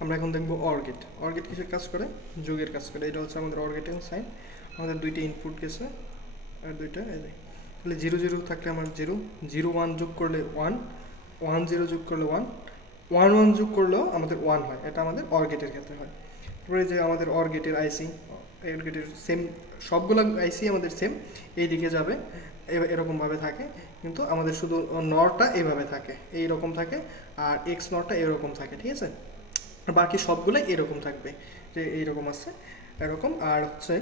আমরা এখন দেখব অর গেট। অর গেট কিসের কাজ করে? যোগের কাজ করে। এটা হচ্ছে আমাদের অর গেটের সাইন। আমাদের দুইটা ইনপুট গেছে আর দুইটা এই যে, তাহলে 0 0 থাকলে আমার 0, 0 1 যোগ করলে 1, 1 0 যোগ করলে 1, 1 1 যোগ করলেও আমাদের 1 হয়। এটা আমাদের অর গেটের ক্ষেত্রে হয়। তারপরে যে আমাদের অর গেটের আইসি, অর গেটের সেম সবগুলো আইসি আমাদের সেম এই দিকে যাবে, এরকমভাবে থাকে, কিন্তু আমাদের শুধু নরটা এইভাবে থাকে, এইরকম থাকে, আর এক্স নরটা এরকম থাকে, ঠিক আছে? বাকি সবগুলোই এরকম থাকবে, যে এইরকম আছে এরকম। আর হচ্ছে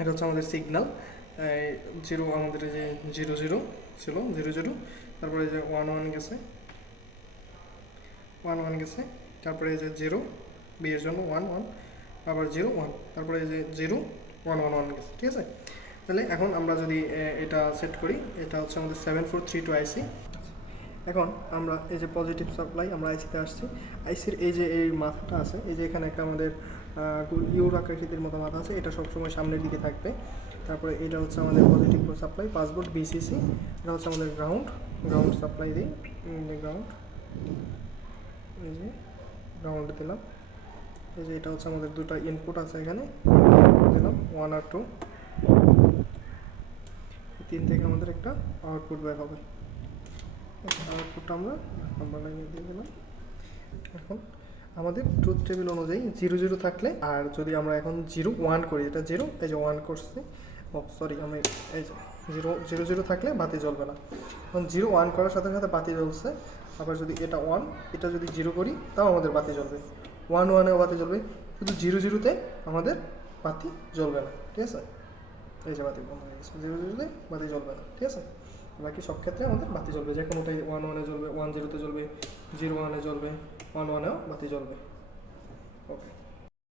এটা হচ্ছে আমাদের সিগন্যাল। জিরো আমাদের যে 0 0 ছিল, 0 0, তারপরে যে 1 1 গেছে, 1 1 গেছে, তারপরে যে 0 বি এর জন্য 1 1, আবার 0 1, তারপরে যে 0 1 1 1 গেছে, ঠিক আছে? তাহলে এখন আমরা যদি এটা সেট করি, এটা হচ্ছে আমাদের 7432 আইসি। এখন আমরা এই যে পজিটিভ সাপ্লাই আমরা আইসিতে আসছি, আইসির এই যে এই মাথাটা আছে, এই যে এখানে একটা আমাদের ইউর আকৃতির মতো মাথা আছে, এটা সবসময় সামনের দিকে থাকবে। তারপরে এটা হচ্ছে আমাদের পজিটিভ সাপ্লাই 5 ভোল্ট বিসিসি, এটা হচ্ছে আমাদের গ্রাউন্ড সাপ্লাই দিই, গ্রাউন্ড, এই যে গ্রাউন্ড দিলাম। এই যে এটা হচ্ছে আমাদের দুটো ইনপুট আছে, এখানে দিলাম 1 আর 2, 3 থেকে আমাদের একটা আউটপুট বের হবে। আউটপুটটা আমরা নাম্বার লাগিয়ে দিয়ে দিলাম। এখন আমাদের ট্রুথ টেবিল অনুযায়ী 0 0 থাকলে, আর যদি আমরা এখন 0 1 করি, এটা 0, এই যে 1 করছি, ও সরি, আমি এই যে 0 0 0 থাকলে বাতি জ্বলবে না। এখন 0 1 করার সাথে সাথে বাতি জ্বলছে। আবার যদি এটা 1, এটা যদি 0 করি, তাও আমাদের বাতি জ্বলবে। 1 1এও বাতি জ্বলবে, শুধু 0 0তে আমাদের বাতি জ্বলবে না, ঠিক আছে? এই যে বাতি বন্ধ হয়ে গেছে, 0 0তে বাতি জ্বলবে না, ঠিক আছে? বাকি সব ক্ষেত্রে আমাদের বাতি জ্বলবে, যে কোনোটাই 1 1-এ জ্বলবে, 1 0-তে জ্বলবে, 0 1-এ জ্বলবে, 1 1-এও বাতি জ্বলবে। ওকে।